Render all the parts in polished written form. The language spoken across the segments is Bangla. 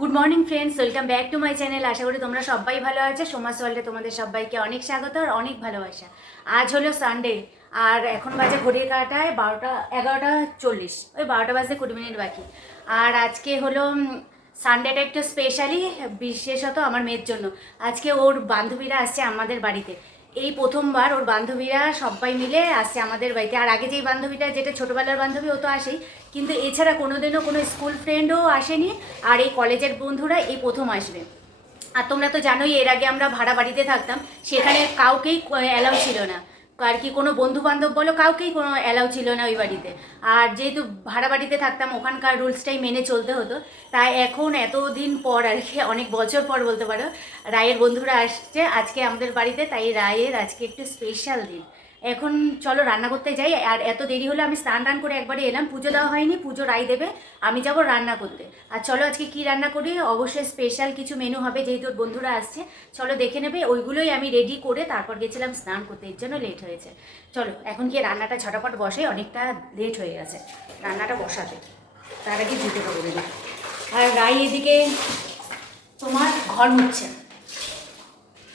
Good morning friends, welcome back to my channel. আশা করি তোমরা সবাই ভালো আছো। সোমাস ওয়ার্ল্ডে তোমাদের সবাইকে অনেক স্বাগত আর অনেক ভালোবাসা। আজ হলো সানডে আর এখন বাজে ঘড়ির কাঁটায় 11:40, ওই 12টা বাজতে 20 মিনিট বাকি। আর আজকে হলো সানডেটা একটু স্পেশালি, বিশেষত আমার মেয়ের জন্য। আজকে ওর বান্ধবীরা আসছে আমাদের বাড়িতে। এই প্রথমবার ওর বান্ধবীরা সবাই মিলে আসছে আমাদের বাড়িতে। আর আগে যেই বান্ধবীটা, যেটা ছোটোবেলার বান্ধবী, ও তো আসেই, কিন্তু এছাড়া কোনোদিনও কোনো স্কুল ফ্রেন্ডও আসেনি। আর এই কলেজের বন্ধুরা এই প্রথম আসবে। আর তোমরা তো জানোই, এর আগে আমরা ভাড়া বাড়িতে থাকতাম, সেখানে কাউকেই অ্যালাউ ছিল না। আর কি কোনো বন্ধু বান্ধব বলো, কাউকেই কোনো অ্যালাউ ছিল না ওই বাড়িতে। আর যেহেতু ভাড়া বাড়িতে থাকতাম, ওখানকার রুলসটাই মেনে চলতে হতো। তাই এখন এতদিন পর আর কি, অনেক বছর পর বলতে পারো, রায়ের বন্ধুরা আসছে আজকে আমাদের বাড়িতে। তাই রায়ের আজকে একটু স্পেশাল দিন। এখন চলো রান্না করতে যাই। আর এত দেরি হলো, আমি স্নান করে একবারে এলাম, পুজো দেওয়া হয়নি, পুজো রাই দেবে, আমি যাব রান্না করতে। আর চলো আজকে কি রান্না করি, অবশ্যই স্পেশাল কিছু মেনু হবে, যেহেতু ওর বন্ধুরা আসছে। চলো দেখে নেবে, ওইগুলোই আমি রেডি করে তারপর গেছিলাম স্নান করতে, এর জন্য লেট হয়েছে। চলো এখন গিয়ে রান্নাটা ঝটাপট বসে, অনেকটা লেট হয়ে গেছে রান্নাটা বসাতে, তার আগে ধুতে করে দেবে। আর রাই এদিকে তোমার ঘর মুছছে,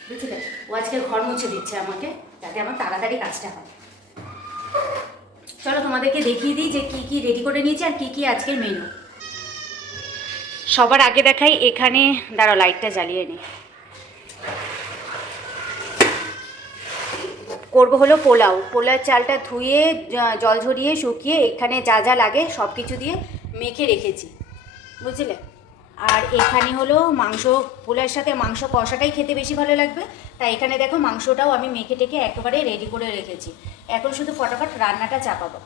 বুঝলে, ও আজকে ঘর মুছে দিচ্ছে আমাকে, যাতে আমার তাড়াতাড়ি কাজটা হয়। চলো তোমাদেরকে দেখিয়ে দিই যে কি কি রেডি করে নিয়েছি আর কি কি আজকের মেনু। সবার আগে দেখাই, এখানে দাঁড়াও লাইটটা জ্বালিয়ে নিই। করবো হলো পোলাও। পোলার চালটা ধুয়ে জল ঝরিয়ে শুকিয়ে এখানে যা যা লাগে সব কিছু দিয়ে মেখে রেখেছি, বুঝলে। আর এখানে হলো মাংস, পোলার সাথে মাংস কষাটাই খেতে বেশি ভালো লাগবে। তাই এখানে দেখো মাংসটাও আমি মেখে টেকে একেবারে রেডি করে রেখেছি। এখন শুধু ফটাফট রান্নাটা চাপাবো,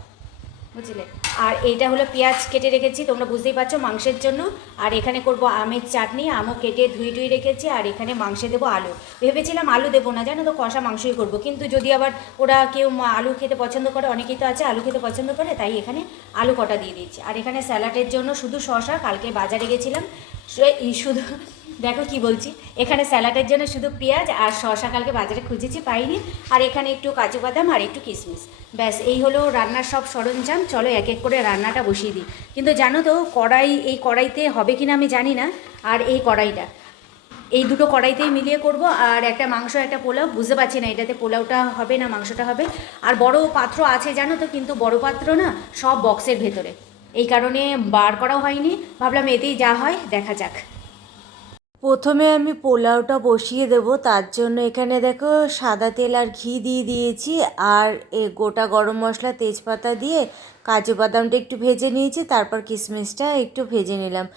বুঝলে। আর এইটা হলো পেঁয়াজ কেটে রেখেছি, তোমরা বুঝতেই পারছো, মাংসের জন্য। আর এখানে করব আমের চাটনি, আমও কেটে ধুই রেখেছি। আর এখানে মাংসে দেবো আলু। ভেবেছিলাম আলু দেবো না, জানো তো, কষা মাংসই করব। কিন্তু যদি আবার ওরা কেউ আলু খেতে পছন্দ করে, অনেকেই তো আছে আলু খেতে পছন্দ করে, তাই এখানে আলু কটা দিয়ে দিয়েছি। আর এখানে স্যালাডের জন্য শুধু শসা, কালকে বাজারে গেছিলাম শুধু দেখো কি বলছি, এখানে স্যালাডের জন্য শুধু পেঁয়াজ আর শসা কালকে বাজারে খুঁজেছি, পাইনি। আর এখানে একটু কাজু বাদাম আর একটু কিশমিশ, ব্যাস এই হলো রান্নার সব সরঞ্জাম। চলো এক এক করে রান্নাটা বসিয়ে দিই। কিন্তু জানো তো, এই কড়াইতে হবে কিনা আমি জানি না। আর এই কড়াইটা, এই দুটো কড়াইতেই মিলিয়ে করব। আর একটা মাংস একটা পোলাও, বুঝতে পারছি না এটাতে পোলাওটা হবে না মাংসটা হবে। আর বড় পাত্র আছে জানো তো, কিন্তু বড় পাত্র না, সব বক্সের ভেতরে, এই কারণে বার করাও হয়নি। ভাবলাম এতেই যা হয় দেখা যাক। প্রথমে আমি পোলাওটা বসিয়ে দেব, তার জন্য এখানে দেখো সাদা তেল আর ঘি দিয়ে দিয়েছি। আর গোটা গরম মশলা, তেজপাতা দিয়ে কাজু বাদামটা একটু ভেজে নিয়েছি, তারপর কিশমিশটা একটু ভেজে নিলাম।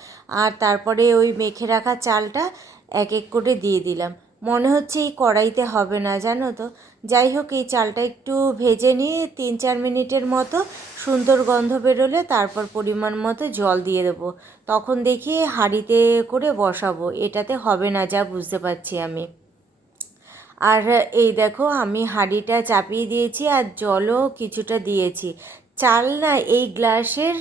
আর তারপরে ওই মেখে রাখা চালটা এক এক করে দিয়ে দিলাম। মনে হচ্ছে এই কড়াইতে হবে না, জানো তো। যাই হোক, এই চালটা একটু ভেজে নিয়ে 3-4 মিনিটের মতো সুন্দর গন্ধ বেরোলে তারপর পরিমাণ মতো জল দিয়ে দেবো। তখন দেখি হাঁড়িতে করে বসাবো, এটাতে হবে না যা বুঝতে পারছি আমি। আর এই দেখো আমি হাঁড়িটা চাপিয়ে দিয়েছি আর জলও কিছুটা দিয়েছি। চাল না, এই গ্লাসের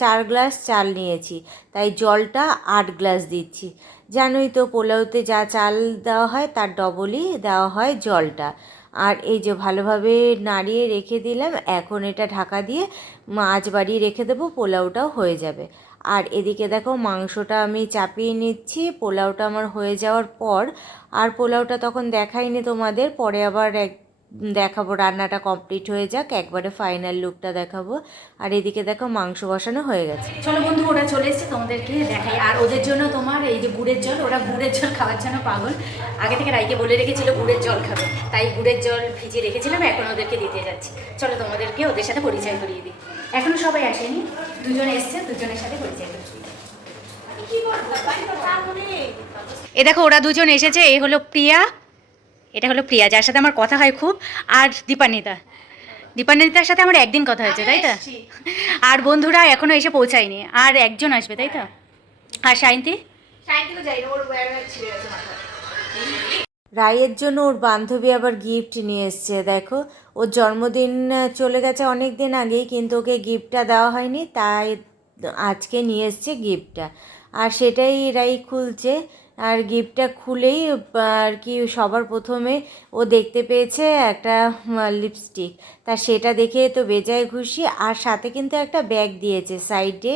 4 গ্লাস চাল নিয়েছি, তাই জলটা 8 গ্লাস দিচ্ছি। জানোই তো, পোলাওতে যা চাল দেওয়া হয় তার ডবলই দেওয়া হয় জলটা। আর এই যে ভালোভাবে নাড়িয়ে রেখে দিলাম, এখন এটা ঢাকা দিয়ে আঁচ বাড়িয়ে রেখে দেবো, পোলাওটাও হয়ে যাবে। আর এদিকে দেখো মাংসটা আমি চাপিয়ে নিচ্ছি পোলাওটা আমার হয়ে যাওয়ার পর। আর পোলাওটা তখন দেখাইনি তোমাদের, পরে আবার দেখাবো, রান্নাটা কমপ্লিট হয়ে যাক, একবারে ফাইনাল লুকটা দেখাবো। আর এদিকে দেখো মাংস বসানো হয়ে গেছে। চলো বন্ধু, ওরা চলে এসছে, তোমাদেরকে দেখাই। আর ওদের জন্য তোমার এই যে গুড়ের জল, ওরা গুড়ের জল খাওয়ার জন্য পাগল। আগে থেকে রাইকে বলে রেখেছিল গুড়ের জল খাবে, তাই গুড়ের জল ভিজিয়ে রেখেছিলাম, এখন ওদেরকে দিতে যাচ্ছি। চলো তোমাদেরকে ওদের সাথে পরিচয় করিয়ে দিই। এখনো সবাই আসেনি, দুজন এসছে, দুজনের সাথে পরিচয় করিয়ে দিই। এ দেখো ওরা দুজন এসেছে, এ হলো প্রিয়া, এটা হলো প্রিয়া, যার সাথে আমার কথা হয় খুব। আর দীপান্বিতার সাথে আমার একদিন কথা হয়েছে, তাই তো। আর বন্ধুরা এখনো এসে পৌঁছায়নি, আর একজন আসবে, তাই তো। আর সায়ন্তী, রায়ের জন্য ওর বান্ধবী আবার গিফট নিয়ে এসছে। দেখো, ওর জন্মদিন চলে গেছে অনেক দিন আগেই, কিন্তু ওকে গিফটটা দেওয়া হয়নি, তাই আজকে নিয়ে এসছে গিফটটা। আর সেটাই রাই খুলছে। আর গিফটটা খুলেই আর কি সবার প্রথমে ও দেখতে পেয়েছে একটা লিপস্টিক। তা সেটা দেখে তো বেজায় খুশি। আর সাথে কিন্তু একটা ব্যাগ দিয়েছে, সাইডে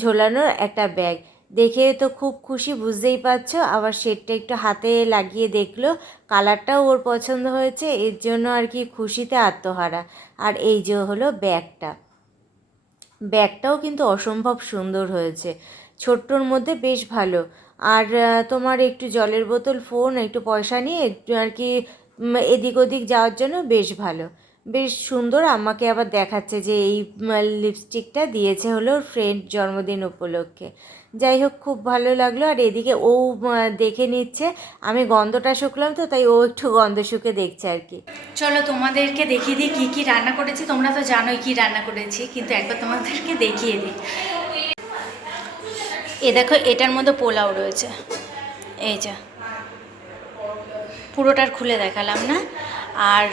ঝোলানোর একটা ব্যাগ। দেখে তো খুব খুশি, বুঝতেই পারছো। আবার শেডটা একটু হাতে লাগিয়ে দেখলো, কালারটাও ওর পছন্দ হয়েছে, এর জন্য আর কি খুশিতে আত্মহারা। আর এই যে হলো ব্যাগটা, ব্যাগটাও কিন্তু অসম্ভব সুন্দর হয়েছে, ছোট্টর মধ্যে বেশ ভালো। আর তোমার একটু জলের বোতল, ফোন, একটু পয়সা নিয়ে একটু আর কি এদিক ওদিক যাওয়ার জন্য বেশ ভালো, বেশ সুন্দর। আমাকে আবার দেখাচ্ছে যে এই লিপস্টিকটা দিয়েছে হলো ওর ফ্রেন্ড জন্মদিন উপলক্ষে। যাই হোক, খুব ভালো লাগলো। আর এদিকে ও দেখে নিচ্ছে, আমি গন্ধটা শুকলাম তো, তাই ও একটু গন্ধ শুকে দেখছে আর কি। চলো তোমাদেরকে দেখিয়ে দিই কী কী রান্না করেছি। তোমরা তো জানোই কী রান্না করেছি, কিন্তু একবার তোমাদেরকে দেখিয়ে দিই। এ দেখো, এটার মধ্যে পোলাও রয়েছে, এই যে পুরোটার খুলে দেখালাম না। আর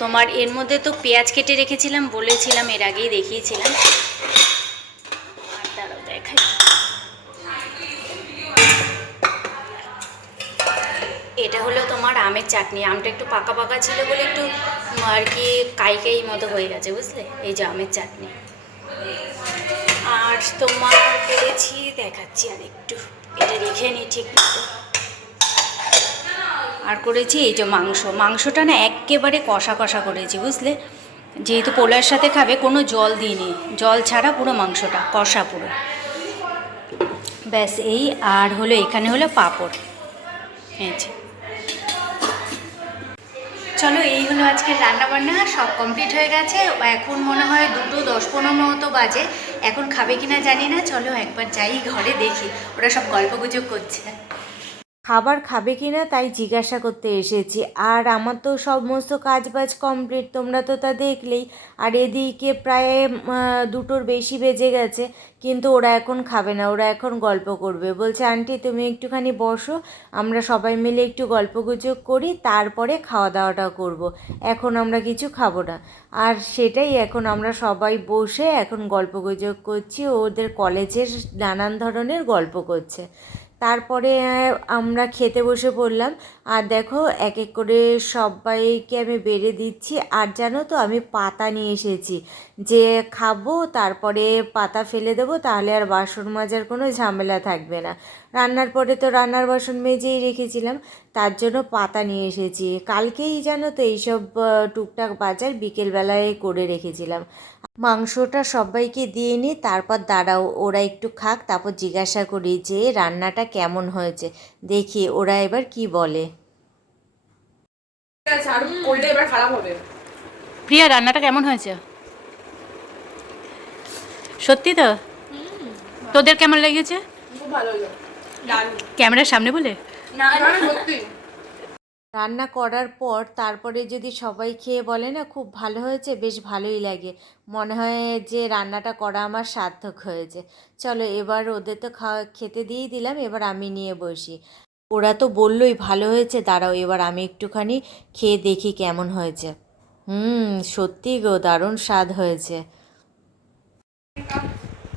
তোমার এর মধ্যে তো পেঁয়াজ কেটে রেখেছিলাম, বলেছিলাম এর আগেই দেখিয়েছিলাম। আর দাঁড়াও দেখাই, এটা হলো তোমার আমের চাটনি। আমটা একটু পাকা পাকা ছিল বলে একটু আর কি কাই কাই মতো হয়ে গেছে, বুঝলে? এই যে আমের চাটনি। আর তোমার করেছি, দেখাচ্ছি আর একটু, এটা রেখে নিই ঠিক মতো। আর করেছি এই যে মাংস, মাংসটা না একেবারে কষা কষা করেছি, বুঝলে? যেহেতু পোলার সাথে খাবে, কোনো জল দিইনি, জল ছাড়া পুরো মাংসটা কষা পুরো, ব্যাস এই। আর হলো এখানে হলো পাঁপড়, এই যে। চলো, এই হলো আজকের রান্নাবান্না, সব কমপ্লিট হয়ে গেছে। এখন মনে হয় 2:10-15 মতো বাজে। এখন খাবে কিনা জানি না, চলো একবার যাই ঘরে দেখি, ওরা সব গল্পগুজব করছে। খাবার খাবে কি না তাই জিজ্ঞাসা করতে এসেছি। আর আমার তো সমস্ত কাজ বাজ কমপ্লিট, তোমরা তো তা দেখলেই। আর এদিকে প্রায় 2টোর বেশি বেজে গেছে, কিন্তু ওরা এখন খাবে না, ওরা এখন গল্প করবে। বলছে আন্টি তুমি একটুখানি বসো, আমরা সবাই মিলে একটু গল্পগুজব করি, তারপরে খাওয়া দাওয়াটা করব। এখন আমরা কিছু খাবো না। আর সেটাই, এখন আমরা সবাই বসে এখন গল্পগুজব করছি, ওদের কলেজের নানান ধরনের গল্প করছে। তারপরে আমরা খেতে বসে পড়লাম। আর দেখো, এক এক করে সবাইকে আমি বেড়ে দিচ্ছি। আর জানো তো, আমি পাতা নিয়ে এসেছি, যে খাবো তারপরে পাতা ফেলে দেবো, তাহলে আর বাসন মাজার কোনো ঝামেলা থাকবে না। রান্নার পরে তো রান্নার বাসন মেজেই রেখেছিলাম, তার জন্য পাতা নিয়ে এসেছি। কালকেই জানো তো এইসব টুকটাক বাজার বিকেলবেলায় করে রেখেছিলাম। মাংসটা সবাইকে দিয়ে নিই, তারপর দাঁড়াও ওরা একটু খাক, তারপর জিজ্ঞাসা করি যে রান্নাটা কেমন হয়েছে, দেখি ওরা এবার কি বলে। প্রিয়া, রান্নাটা কেমন হয়েছে? সত্যি তো? তোদের কেমন লেগেছে? খুব ভালো হলো, দারুণ। ক্যামেরার সামনে বলে? না সত্যি রান্না করার পর তারপরে যদি সবাই খেয়ে বলে না খুব ভালো হয়েছে, বেশ ভালোই লাগে, মনে হয় যে রান্নাটা করা আমার সার্থক হয়েছে। চলো এবার ওদের তো খেতে দিয়েই দিলাম, এবার আমি নিয়ে বসি। ওরা তো বললোই ভালো হয়েছে, দাঁড়াও এবার আমি একটুখানি খেয়ে দেখি কেমন হয়েছে। সত্যি গো, দারুণ স্বাদ হয়েছে।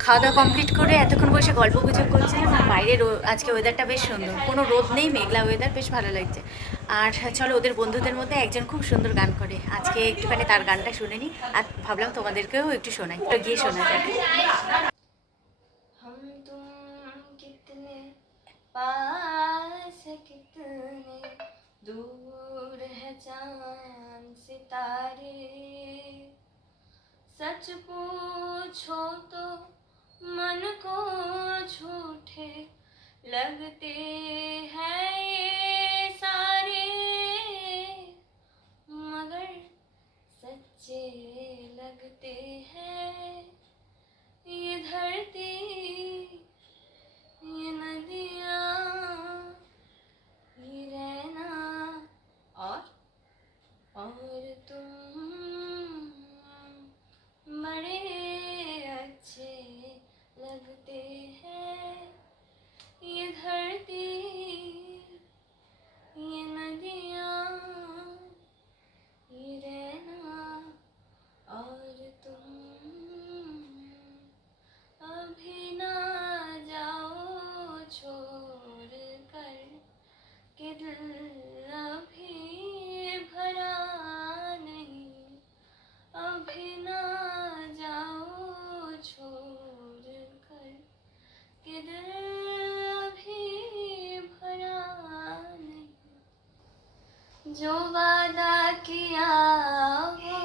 খাওয়া দাওয়া কমপ্লিট করে এতক্ষণ বসে গল্প গুজব করছিলাম। আর বাইরের আজকে ওয়েদারটা বেশ সুন্দর, কোনো রোদ নেই, মেঘলা ওয়েদার, বেশ ভালো লাগছে। আর চলো, ওদের বন্ধুদের মধ্যে একজন খুব সুন্দর গান করে, আজকে একটুখানি তার গানটা শুনে নিই। আর ভাবলাম তোমাদেরকেও একটু শোনাই, তো গিয়ে শোনা যাক। हम तुम कितने पास है, कितने दूर है चांद सितारे। सच पूछो तो मन को झूठे लगते हैं ये सारे, मगर सच्चे लगते हैं। ये धरती, ये नदियाँ, ये रहना और तुम बड़े अच्छे लगते हैं। ये धरती, ये नदियाँ, ये रहना और तुम अभी ना जो वादा किया वो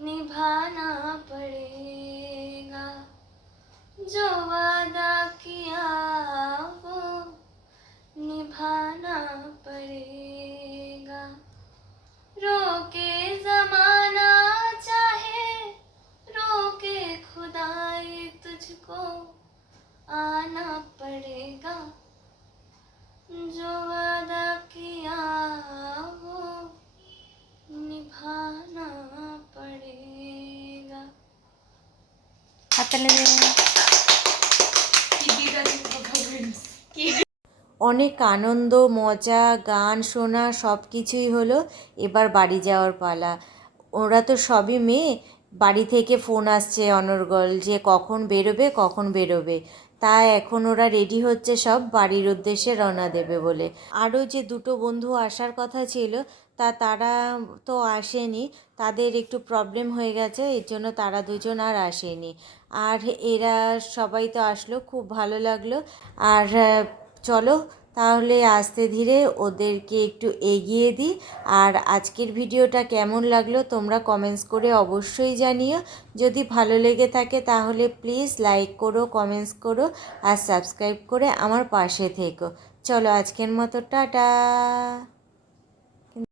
निभाना पड़ेगा, जो वादा किया वो निभाना पड़ेगा। रोके जमाना चाहे रोके खुदाई, तुझको आना पड़ेगा, जो वादा किया वो निभाना पड़ेगा। হাততালি দে। দিদিটা কি অনেক আনন্দ মজা গান শোনা সব কিছুই হলো। এবার বাড়ি যাওয়ার পালা। ওরা তো সবই মেয়ে, বাড়ি থেকে ফোন আসছে অনর্গল যে কখন বেরোবে কখন বেরোবে। তাই এখন ওরা রেডি হচ্ছে সব বাড়ির উদ্দেশ্যে রওনা দেবে বলে। আরও যে দুটো বন্ধু আসার কথা ছিল তারা তো আসেনি, তাদের একটু প্রবলেম হয়ে গেছে, এর জন্য তারা দুজন আর আসেনি। আর এরা সবাই তো আসলো, খুব ভালো লাগলো। আর চলো তাহলে আস্তে ধীরে ওদেরকে একটু এগিয়ে দিই। আর আজকের ভিডিওটা কেমন লাগলো তোমরা কমেন্টস করে অবশ্যই জানিও। যদি ভালো লেগে থাকে তাহলে প্লিজ লাইক করো, কমেন্টস করো আর সাবস্ক্রাইব করে আমার পাশে থেকো। চলো আজকের মতো টাটা।